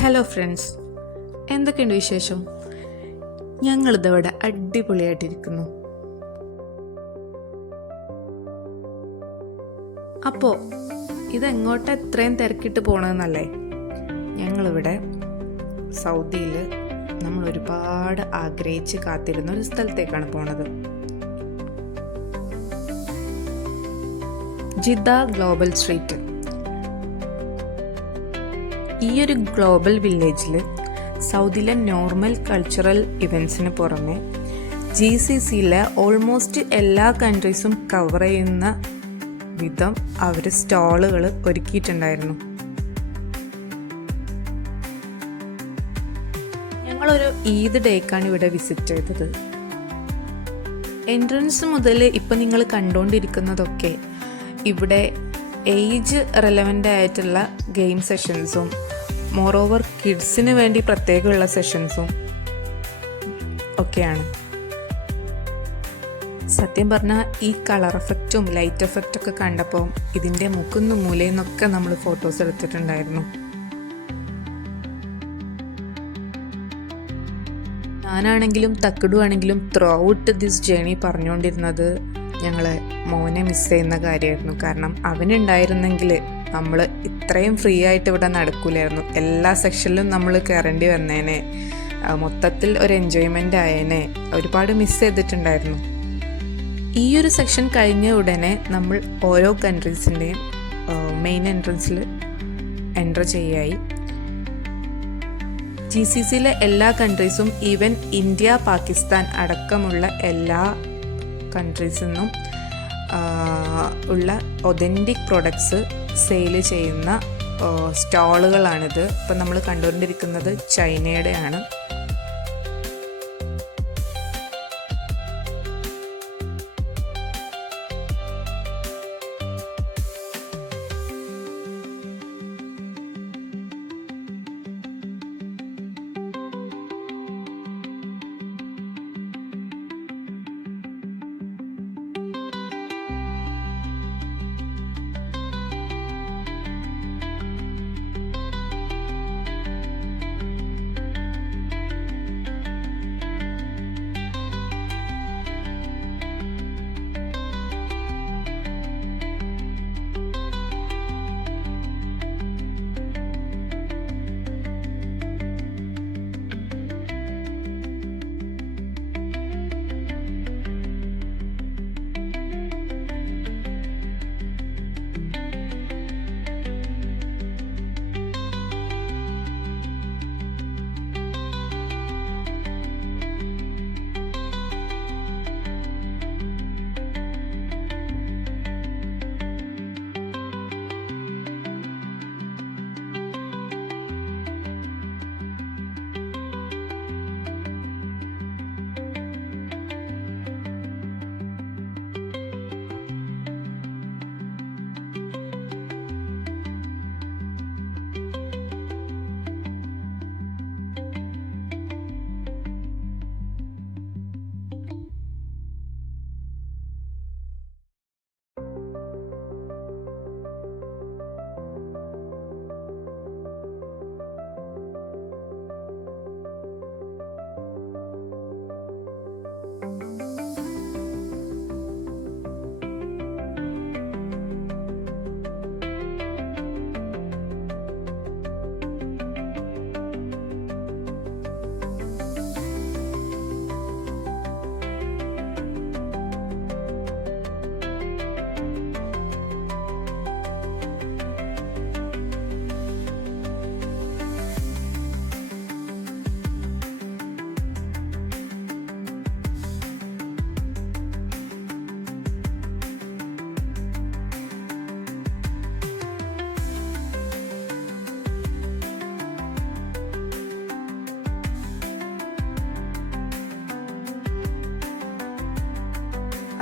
Hello friends, എന്തൊക്കെയുണ്ട് വിശേഷം? ഞങ്ങളിതിവിടെ അടിപൊളിയായിട്ടിരിക്കുന്നു. അപ്പോൾ ഇതെങ്ങോട്ട് എത്രയും തിരക്കിട്ട് പോകണമെന്നല്ലേ? ഞങ്ങളിവിടെ സൗദിയിൽ നമ്മൾ ഒരുപാട് ആഗ്രഹിച്ച് കാത്തിരുന്ന ഒരു സ്ഥലത്തേക്കാണ് പോണത്. Jeddah global street. ഈ ഒരു ഗ്ലോബൽ വില്ലേജിൽ സൗദിയിലെ നോർമൽ കൾച്ചറൽ ഇവൻറ്റ്സിന് പുറമെ GCCയിലെ ഓൾമോസ്റ്റ് എല്ലാ കൺട്രീസും കവർ ചെയ്യുന്ന വിധം അവർ സ്റ്റാളുകൾ ഒരുക്കിയിട്ടുണ്ടായിരുന്നു. ഞങ്ങളൊരു ഈദ് ഡേക്കാണ് ഇവിടെ വിസിറ്റ് ചെയ്തത്. എൻട്രൻസ് മുതൽ ഇപ്പം നിങ്ങൾ കണ്ടുകൊണ്ടിരിക്കുന്നതൊക്കെ ഇവിടെ ഏജ് റെലവൻ്റ് ആയിട്ടുള്ള ഗെയിം സെഷൻസും മോറോവർ കിഡ്സിന് വേണ്ടി പ്രത്യേകമുള്ള സെഷൻസും ഒക്കെയാണ്. സത്യം പറഞ്ഞാൽ ഈ കളർ എഫക്റ്റും ലൈറ്റ് എഫക്റ്റും ഒക്കെ കണ്ടപ്പോൾ ഇതിൻ്റെ മുക്കുന്നും മൂലയെന്നൊക്കെ നമ്മൾ ഫോട്ടോസ് എടുത്തിട്ടുണ്ടായിരുന്നു. ഞാനാണെങ്കിലും തക്കിടുവാണെങ്കിലും ത്രൂ ഔട്ട് ദിസ് ജേണി പറഞ്ഞുകൊണ്ടിരുന്നത് ഞങ്ങളെ മോനെ മിസ് ചെയ്യുന്ന കാര്യമായിരുന്നു. കാരണം അവനുണ്ടായിരുന്നെങ്കിൽ നമ്മൾ ഇത്രയും ഫ്രീ ആയിട്ട് ഇവിടെ നടക്കൂലായിരുന്നു. എല്ലാ സെക്ഷനിലും നമ്മൾ കയറേണ്ടി വന്നേനെ, മൊത്തത്തിൽ ഒരു എൻജോയ്മെൻ്റ് ആയേനെ. ഒരുപാട് മിസ് ചെയ്തിട്ടുണ്ടായിരുന്നു. ഈ ഒരു സെക്ഷൻ കഴിഞ്ഞ ഉടനെ നമ്മൾ ഓരോ കൺട്രീസിൻ്റെയും മെയിൻ എൻട്രൻസിൽ എൻ്റർ ചെയ്യായി. GCCയിലെ എല്ലാ കൺട്രീസും ഈവൻ ഇന്ത്യ, പാകിസ്ഥാൻ അടക്കമുള്ള എല്ലാ കൺട്രീസിൽ നിന്നും ഉള്ള ഒതൻറ്റിക് പ്രൊഡക്ട്സ് സെയിൽ ചെയ്യുന്ന സ്റ്റാളുകളാണിത്. ഇപ്പം നമ്മൾ കണ്ടുകൊണ്ടിരിക്കുന്നത് ചൈനയുടെയാണ്.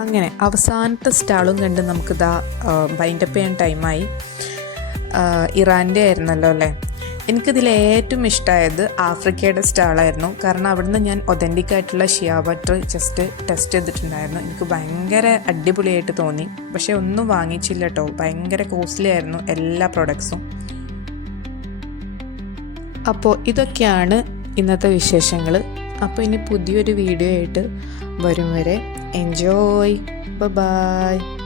അങ്ങനെ അവസാനത്തെ സ്റ്റാളും കണ്ട് നമുക്കിതാ വൈൻഡപ്പ് ചെയ്യാൻ ടൈമായി. ഇറാൻ്റെ ആയിരുന്നല്ലോ അല്ലേ? എനിക്കിതിൽ ഏറ്റവും ഇഷ്ടമായത് ആഫ്രിക്കയുടെ സ്റ്റാളായിരുന്നു. കാരണം അവിടുന്ന് ഞാൻ ഒതൻറ്റിക് ആയിട്ടുള്ള ഷിയ ബട്ടർ ജസ്റ്റ് ടെസ്റ്റ് ചെയ്തിട്ടുണ്ടായിരുന്നു. എനിക്ക് ഭയങ്കര അടിപൊളിയായിട്ട് തോന്നി. പക്ഷേ ഒന്നും വാങ്ങിച്ചില്ല കേട്ടോ, ഭയങ്കര കോസ്റ്റ്ലി ആയിരുന്നു എല്ലാ പ്രൊഡക്ട്സും. അപ്പോൾ ഇതൊക്കെയാണ് ഇന്നത്തെ വിശേഷങ്ങൾ. അപ്പോൾ ഇനി പുതിയൊരു വീഡിയോ ആയിട്ട് വരും വരെ എൻജോയ്. ബൈ.